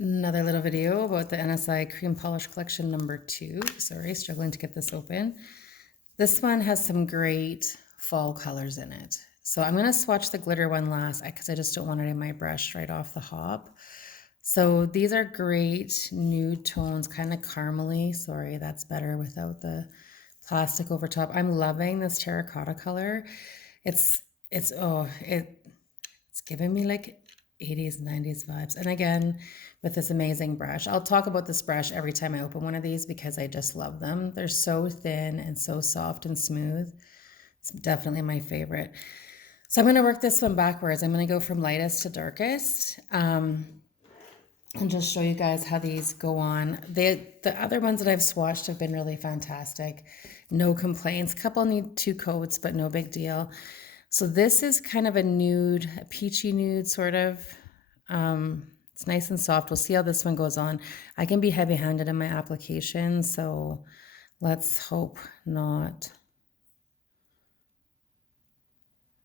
Another little video about the NSI Cream Polish Collection number 2. Sorry, struggling to get this open. This one has some great fall colors in it. So I'm going to swatch the glitter one last because I just don't want it in my brush right off the hop. So these are great nude tones, kind of caramely. Sorry, that's better without the plastic over top. I'm loving this terracotta color. It's giving me like 80s, 90s vibes. And again, with this amazing brush. I'll talk about this brush every time I open one of these because I just love them. They're so thin and so soft and smooth. It's definitely my favorite. So I'm going to work this one backwards. I'm going to go from lightest to darkest. And just show you guys how these go on. The other ones that I've swatched have been really fantastic. No complaints. Couple need 2 coats, but no big deal. So this is kind of a nude, a peachy nude sort of. It's nice and soft. We'll see how this one goes on. I can be heavy-handed in my application, so let's hope not.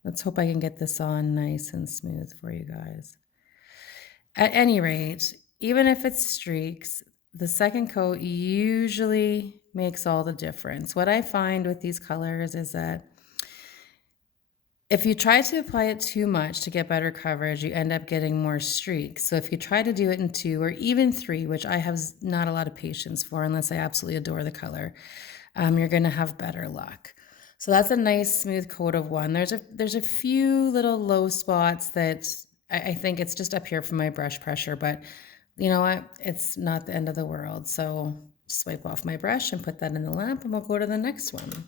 Let's hope I can get this on nice and smooth for you guys. At any rate, even if it's streaks, the second coat usually makes all the difference. What I find with these colors is that if you try to apply it too much to get better coverage, you end up getting more streaks. So if you try to do it in 2 or even 3, which I have not a lot of patience for unless I absolutely adore the color, you're going to have better luck. So that's a nice smooth coat of 1. There's a few little low spots that I think it's just up here from my brush pressure, but you know what? It's not the end of the world. So just wipe off my brush and put that in the lamp and we'll go to the next one.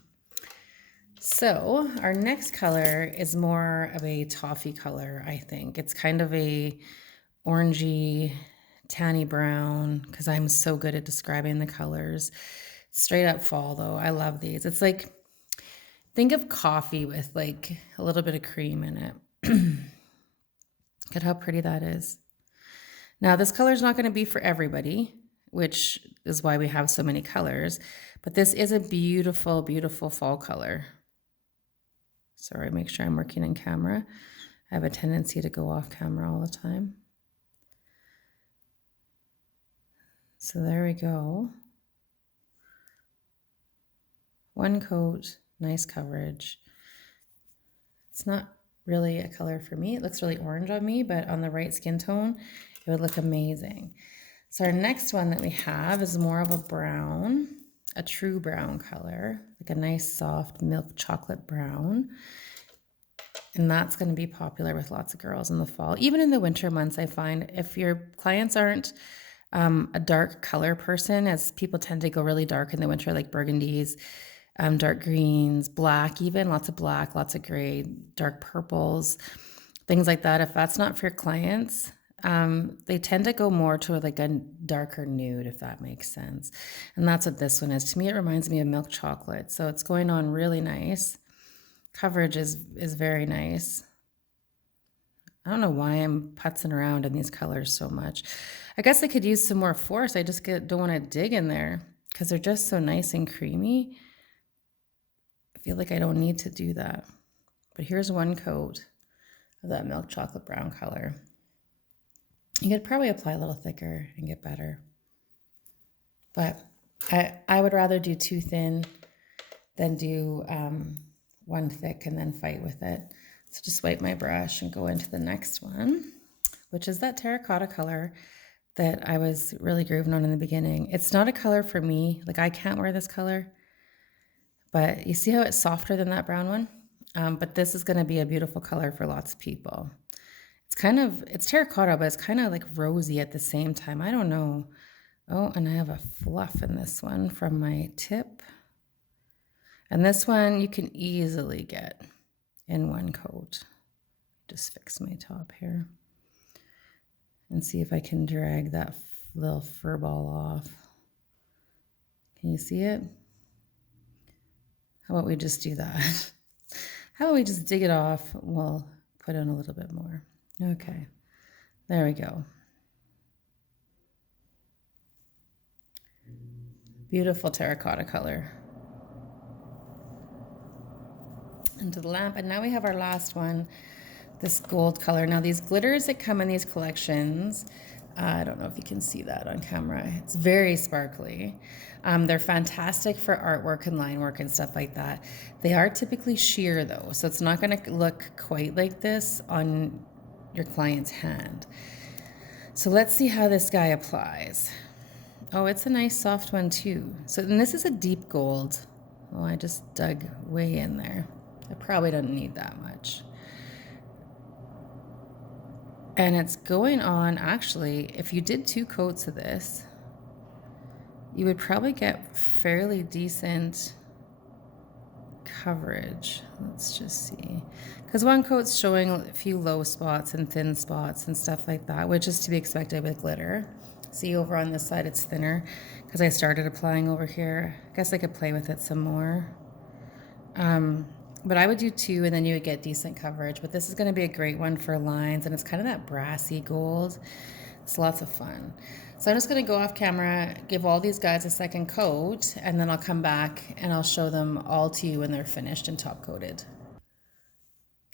So our next color is more of a toffee color, I think. It's kind of a orangey, tanny brown, because I'm so good at describing the colors. Straight up fall, though. I love these. It's like, think of coffee with like a little bit of cream in it. Look at how pretty that is. Now, this color is not going to be for everybody, which is why we have so many colors, but this is a beautiful, beautiful fall color. Sorry, make sure I'm working in camera. I have a tendency to go off camera all the time. So there we go. 1 coat, nice coverage. It's not really a color for me. It looks really orange on me, but on the right skin tone, it would look amazing. So our next one that we have is more of a brown, a true brown color, like a nice soft milk chocolate brown. And that's going to be popular with lots of girls in the fall. Even in the winter months, I find if your clients aren't a dark color person, as people tend to go really dark in the winter, like burgundies, dark greens, black, even lots of black, lots of gray, dark purples, things like that. If that's not for your clients, they tend to go more to like a darker nude, if that makes sense. And that's what this one is. To me, it reminds me of milk chocolate. So it's going on really nice. Coverage is very nice. I don't know why I'm putzing around in these colors so much. I guess I could use some more force. I just don't want to dig in there because they're just so nice and creamy. I feel like I don't need to do that. But here's 1 coat of that milk chocolate brown color. You could probably apply a little thicker and get better. But I would rather do 2 thin than do 1 thick and then fight with it. So just wipe my brush and go into the next one, which is that terracotta color that I was really grooving on in the beginning. It's not a color for me. Like I can't wear this color, but you see how it's softer than that brown one? But this is going to be a beautiful color for lots of people. It's terracotta, but it's kind of like rosy at the same time. I don't know. Oh, and I have a fluff in this one from my tip. And this one you can easily get in 1 coat. Just fix my top here and see if I can drag that little fur ball off. Can you see it? How about we just do that? How about we just dig it off? We'll put in a little bit more. Okay, there we go. Beautiful terracotta color. Into the lamp, and now we have our last one, this gold color. Now these glitters that come in these collections, I don't know if you can see that on camera. It's very sparkly. They're fantastic for artwork and line work and stuff like that. They are typically sheer though, so it's not going to look quite like this on your client's hand. So let's see how this guy applies. Oh, it's a nice soft one too. So and this is a deep gold. Oh, I just dug way in there. I probably don't need that much. And it's going on, actually, if you did 2 coats of this, you would probably get fairly decent coverage. Let's just see. Because 1 coat's showing a few low spots and thin spots and stuff like that, which is to be expected with glitter. See, over on this side it's thinner because I started applying over here. I guess I could play with it some more. But I would do 2 and then you would get decent coverage. But this is going to be a great one for lines, and it's kind of that brassy gold. It's lots of fun. So I'm just going to go off camera, give all these guys a second coat, and then I'll come back and I'll show them all to you when they're finished and top coated.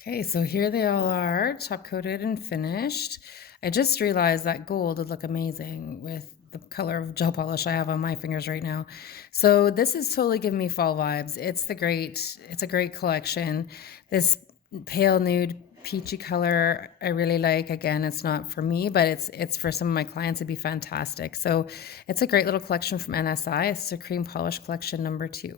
Okay, so here they all are, top coated and finished. I just realized that gold would look amazing with the color of gel polish I have on my fingers right now. So this is totally giving me fall vibes. It's a great collection. This pale nude peachy color I really like. Again, it's not for me, but it's for some of my clients. It'd be fantastic. So it's a great little collection from NSI. It's a cream polish collection number 2.